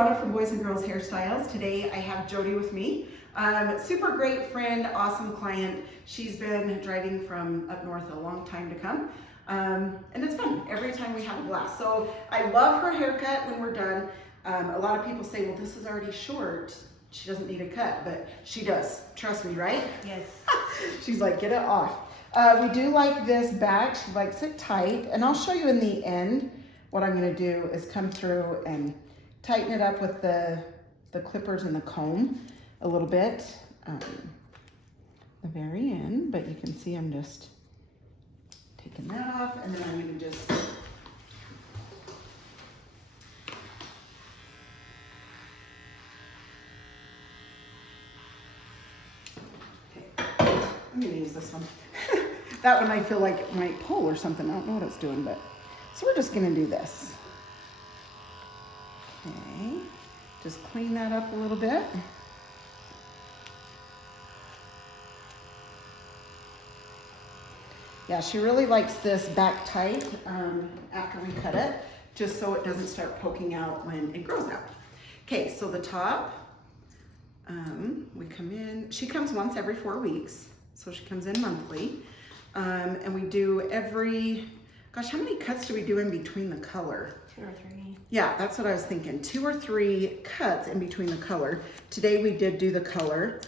Radona from Boys and Girls Hairstyles. Today I have Jodi with me. Super great friend, awesome client. She's been driving from up north a long time to come. And it's fun. Every time we have a blast. So I love her haircut when we're done. A lot of people say, well, this is already short. She doesn't need a cut, but she does. Trust me, right? Yes. She's like, get it off. We do like this back. She likes it tight. And I'll show you in the end. What I'm going to do is come through and tighten it up with the clippers and the comb a little bit. The very end, but you can see I'm just taking that off, and then I'm going to just I'm going to use this one. That one I feel like it might pull or something. I don't know what it's doing, but so we're just going to do this. Okay, just clean that up a little bit. Yeah, she really likes this back tight after we cut it, just so it doesn't start poking out when it grows out. Okay, so the top, we come in, she comes once every 4 weeks, so she comes in monthly. And we do every, gosh, how many cuts do we do in between the color? 2 or 3. Yeah, that's what I was thinking. 2 or 3 cuts in between the color. Today we did do the color.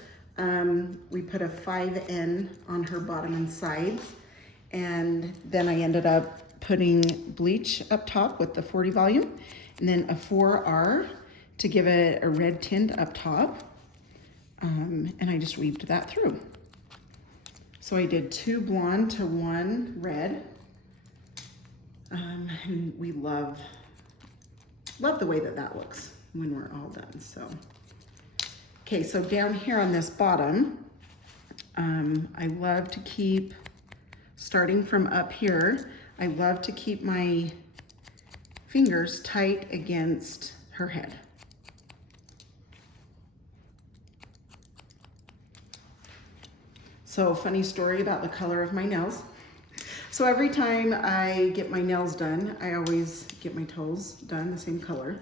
We put a 5N on her bottom and sides. And then I ended up putting bleach up top with the 40 volume. And then a 4R to give it a red tint up top. And I just weaved that through. So I did 2 blonde to 1 red. And we love the way that looks when we're all done. So, okay, so down here on this bottom, I love to keep, starting from up here, I love to keep my fingers tight against her head. So, funny story about the color of my nails. So every time I get my nails done, I always get my toes done the same color.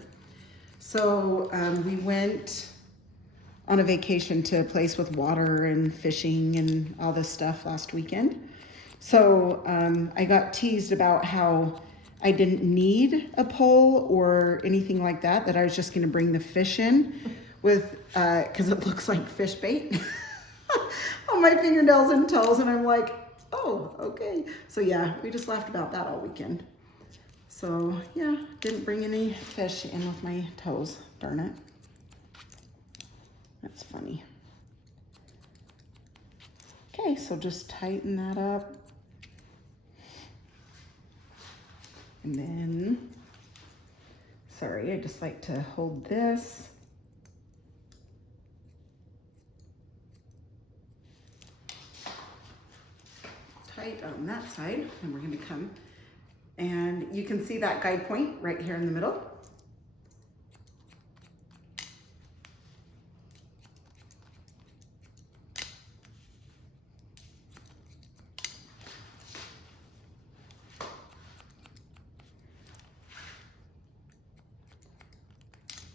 So we went on a vacation to a place with water and fishing and all this stuff last weekend. So I got teased about how I didn't need a pole or anything like that, that I was just gonna bring the fish in with, cause it looks like fish bait on my fingernails and toes. And I'm like, oh, okay. So yeah, we just laughed about that all weekend. So yeah, didn't bring any fish in with my toes, darn it. That's funny. Okay, so just tighten that up. And then, sorry, I just like to hold this. Tight on that side, and we're going to come, and you can see that guide point right here in the middle.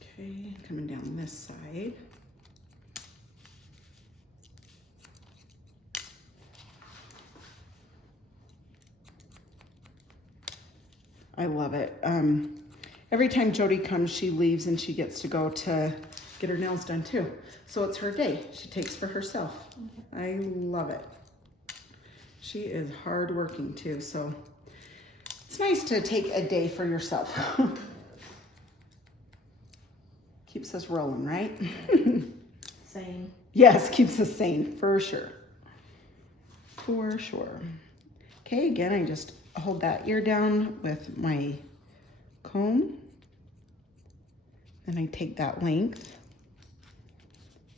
Okay, coming down this side. I love it. Every time Jodi comes, she leaves and she gets to go to get her nails done too. So it's her day. She takes for herself. I love it. She is hardworking too, so it's nice to take a day for yourself. Keeps us rolling, right? Same. Yes, keeps us sane, for sure. For sure. Okay, again, I just hold that ear down with my comb. Then I take that length,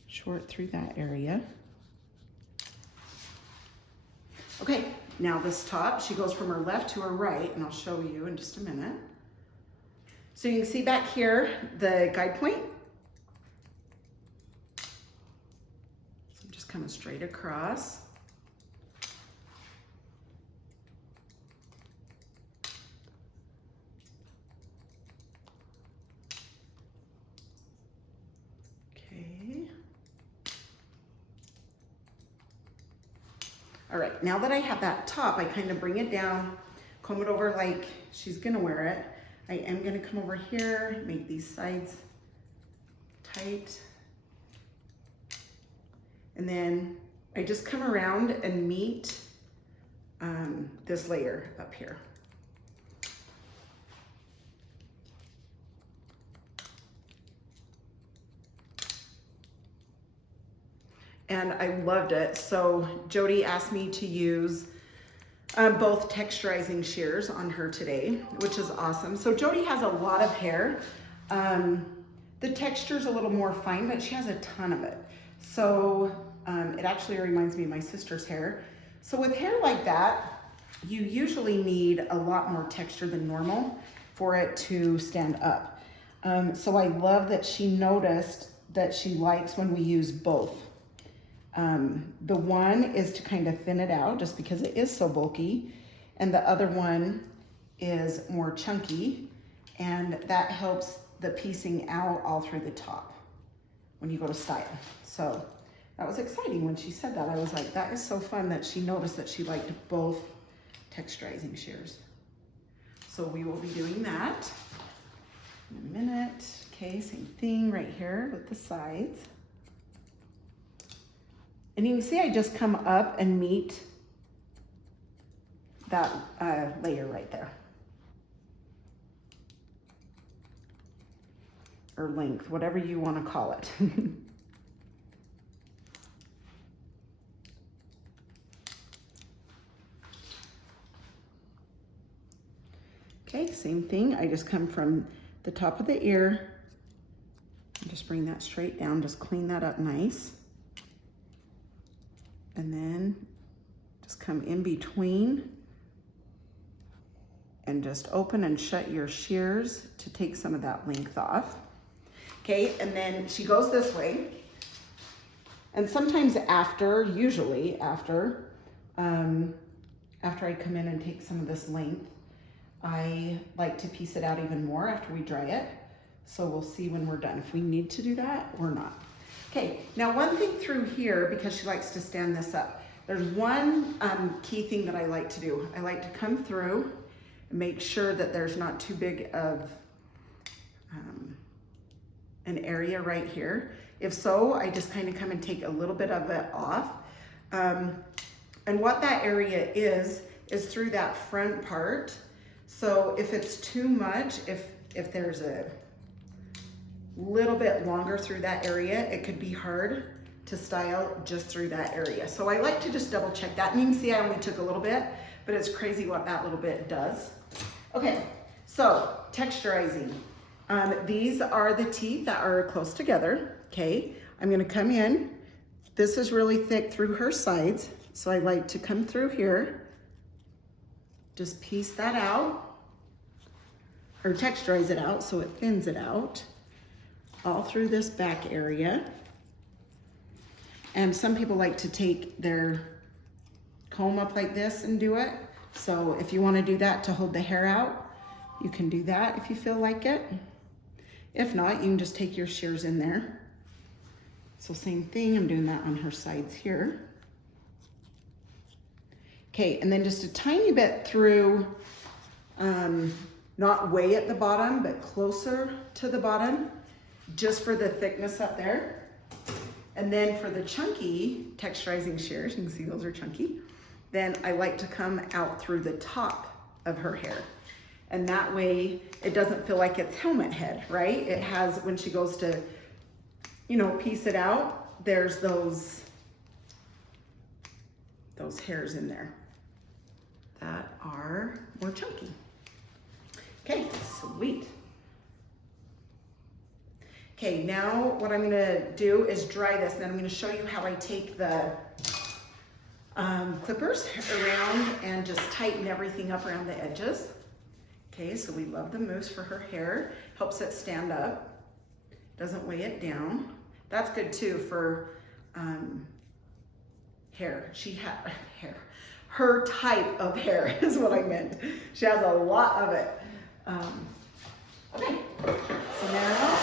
short through that area. Okay, now this top, she goes from her left to her right, and I'll show you in just a minute. So you can see back here, the guide point. So I'm just coming straight across. All right, now that I have that top, I kind of bring it down, comb it over like she's gonna wear it. I am gonna come over here, make these sides tight. And then I just come around and meet this layer up here. And I loved it. So Jodi asked me to use both texturizing shears on her today, which is awesome. So Jodi has a lot of hair. The texture's a little more fine, but she has a ton of it. So it actually reminds me of my sister's hair. So with hair like that, you usually need a lot more texture than normal for it to stand up. So I love that she noticed that she likes when we use both. The one is to kind of thin it out just because it is so bulky, and the other one is more chunky, and that helps the piecing out all through the top when you go to style. So that was exciting when she said that. I was like, that is so fun that she noticed that she liked both texturizing shears. So we will be doing that in a minute. Okay, same thing right here with the sides. And you can see I just come up and meet that layer right there. Or length, whatever you want to call it. Okay, same thing. I just come from the top of the ear and just bring that straight down, just clean that up nice. And then just come in between and just open and shut your shears to take some of that length off. Okay, and then she goes this way. And sometimes after, usually after I come in and take some of this length, I like to piece it out even more after we dry it. So we'll see when we're done if we need to do that or not. Okay, now one thing through here, because she likes to stand this up, there's one key thing that I like to do. I like to come through and make sure that there's not too big of an area right here. If so, I just kind of come and take a little bit of it off. And what that area is through that front part. So if it's too much, if there's a little bit longer through that area, it could be hard to style just through that area. So I like to just double check that. And you can see I only took a little bit, but it's crazy what that little bit does. Okay, so texturizing. These are the teeth that are close together, okay? I'm gonna come in. This is really thick through her sides, so I like to come through here, just piece that out, or texturize it out so it thins it out, all through this back area. And some people like to take their comb up like this and do it. So if you want to do that to hold the hair out, you can do that if you feel like it. If not, you can just take your shears in there. So same thing, I'm doing that on her sides here. Okay, and then just a tiny bit through, not way at the bottom, but closer to the bottom, just for the thickness up there. And then for the chunky texturizing shears, you can see those are chunky, then I like to come out through the top of her hair. And that way it doesn't feel like it's helmet head, right? It has, when she goes to, you know, piece it out, there's those hairs in there that are more chunky. Okay, sweet. Okay, now what I'm gonna do is dry this, and then I'm gonna show you how I take the clippers around and just tighten everything up around the edges. Okay, so we love the mousse for her hair. Helps it stand up, doesn't weigh it down. That's good too for hair. Her type of hair is what I meant. She has a lot of it. Okay, so now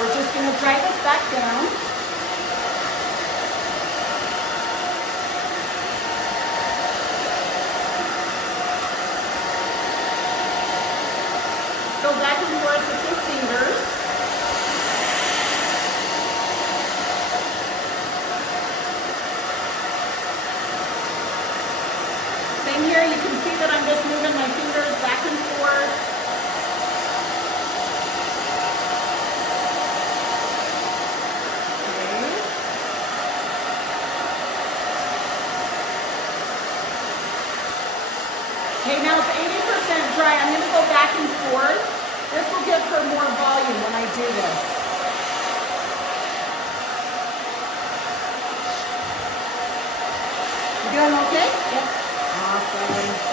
we're just gonna dry this back down. Go back and forth with your fingers. Same here, you can see that I'm just moving my fingers back and forth. Okay, now it's 80% dry. I'm gonna go back and forth. This will give her more volume when I do this. You doing okay? Yep. Awesome.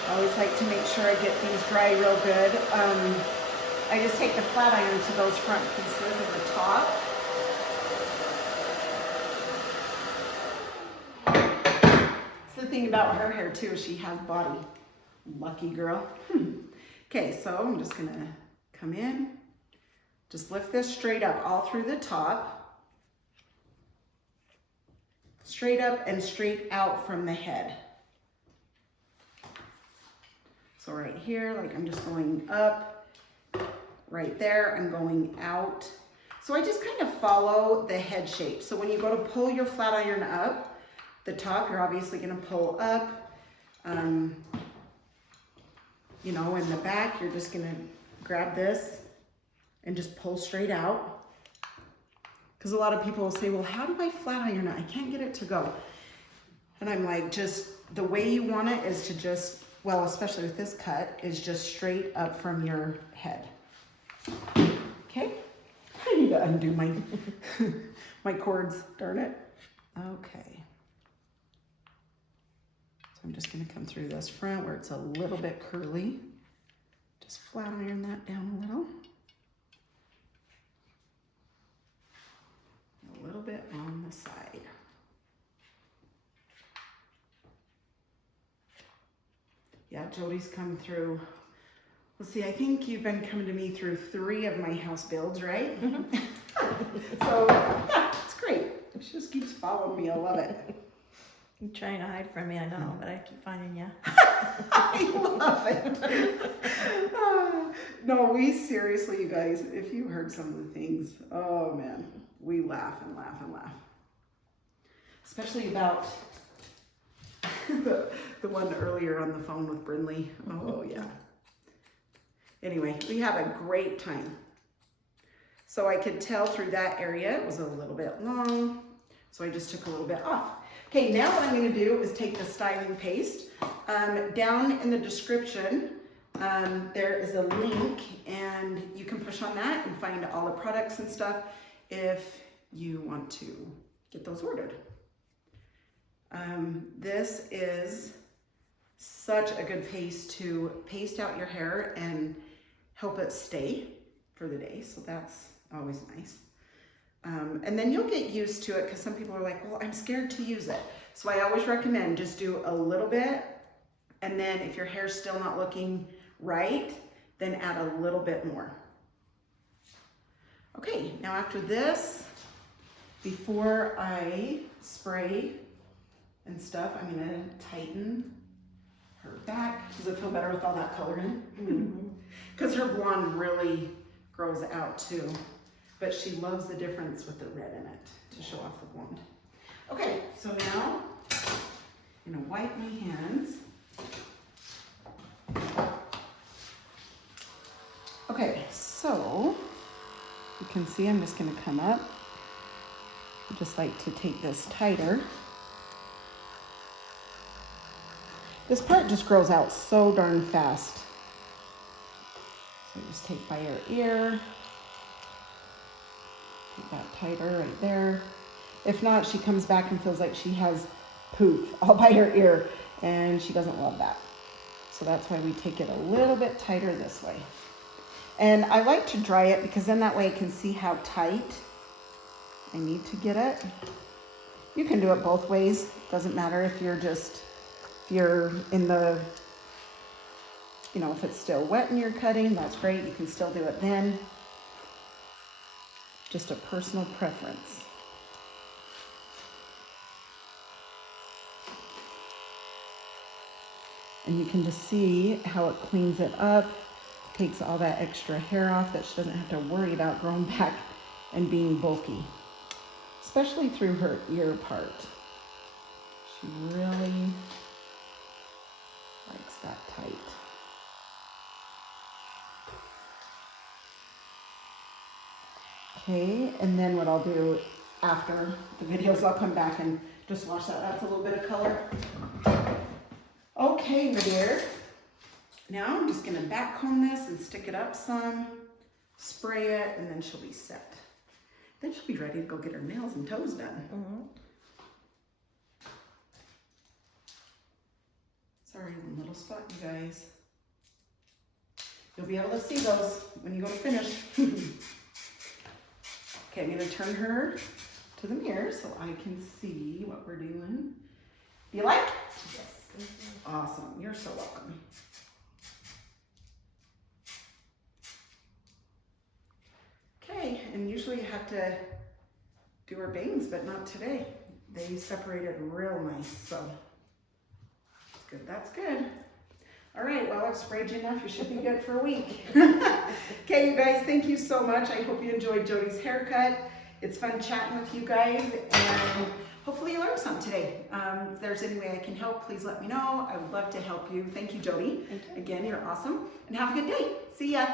I always like to make sure I get these dry real good. I just take the flat iron to those front pieces at the top. That's the thing about her hair too, she has body. Lucky girl. Okay, so I'm just gonna come in, just lift this straight up all through the top. Straight up and straight out from the head. So right here, like I'm just going up, right there, I'm going out. So I just kind of follow the head shape. So when you go to pull your flat iron up, the top, you're obviously gonna pull up. You know, in the back, you're just gonna grab this and just pull straight out. Because a lot of people will say, well, how do I flat iron it? I can't get it to go. And I'm like, just the way you want it is to just, well, especially with this cut, is just straight up from your head. Okay? I need to undo my, my cords, darn it. Okay. So I'm just gonna come through this front where it's a little bit curly. Just flat iron that down a little. A little bit on the side. Yeah, Jodi's come through. Let's see, I think you've been coming to me through 3 of my house builds, right? So, yeah, it's great. She just keeps following me. I love it. You're trying to hide from me, I know, but I keep finding you. I love it. No, we seriously, you guys, if you heard some of the things, oh man, we laugh and laugh and laugh. Especially about the one earlier on the phone with Brindley. Oh yeah. Anyway, we had a great time. So I could tell through that area it was a little bit long, so I just took a little bit off. Okay, now what I'm going to do is take the styling paste. Down in the description, there is a link, and you can push on that and find all the products and stuff if you want to get those ordered. This is such a good paste to paste out your hair and help it stay for the day, so that's always nice. And then you'll get used to it, because some people are like, well, I'm scared to use it. So I always recommend just do a little bit, and then if your hair's still not looking right, then add a little bit more. Okay, now after this, before I spray and stuff, I'm gonna tighten her back. Does it feel better with all that color in? Because her blonde really grows out too. But she loves the difference with the red in it to show off the blonde. Okay, so now I'm gonna wipe my hands. Okay, so you can see I'm just gonna come up. I just like to take this tighter. This part just grows out so darn fast. So just take by your ear. Get that tighter right there. If not, she comes back and feels like she has poof all by her ear, and she doesn't love that. So that's why we take it a little bit tighter this way. And I like to dry it, because then that way I can see how tight I need to get it. You can do it both ways. Doesn't matter if you're in the You know, if it's still wet and you're cutting, that's great. You can still do it then. Just a personal preference. And you can just see how it cleans it up, takes all that extra hair off that she doesn't have to worry about growing back and being bulky, especially through her ear part. She really likes that tight. Okay, and then what I'll do after the videos, I'll come back and just wash that. That's a little bit of color. Okay, my dear. Now I'm just gonna back comb this and stick it up some, spray it, and then she'll be set. Then she'll be ready to go get her nails and toes done. Mm-hmm. Sorry, one little spot, you guys. You'll be able to see those when you go to finish. Okay, I'm gonna turn her to the mirror so I can see what we're doing. Do you like? Yes. Mm-hmm. Awesome, you're so welcome. Okay, and usually you have to do her bangs, but not today. They separated real nice, so that's good, that's good. All right, well, I've sprayed you enough. You should be good for a week. Okay, you guys, thank you so much. I hope you enjoyed Jodi's haircut. It's fun chatting with you guys, and hopefully you learned something today. If there's any way I can help, please let me know. I would love to help you. Thank you, Jodi. Thank you. Again, you're awesome, and have a good day. See ya.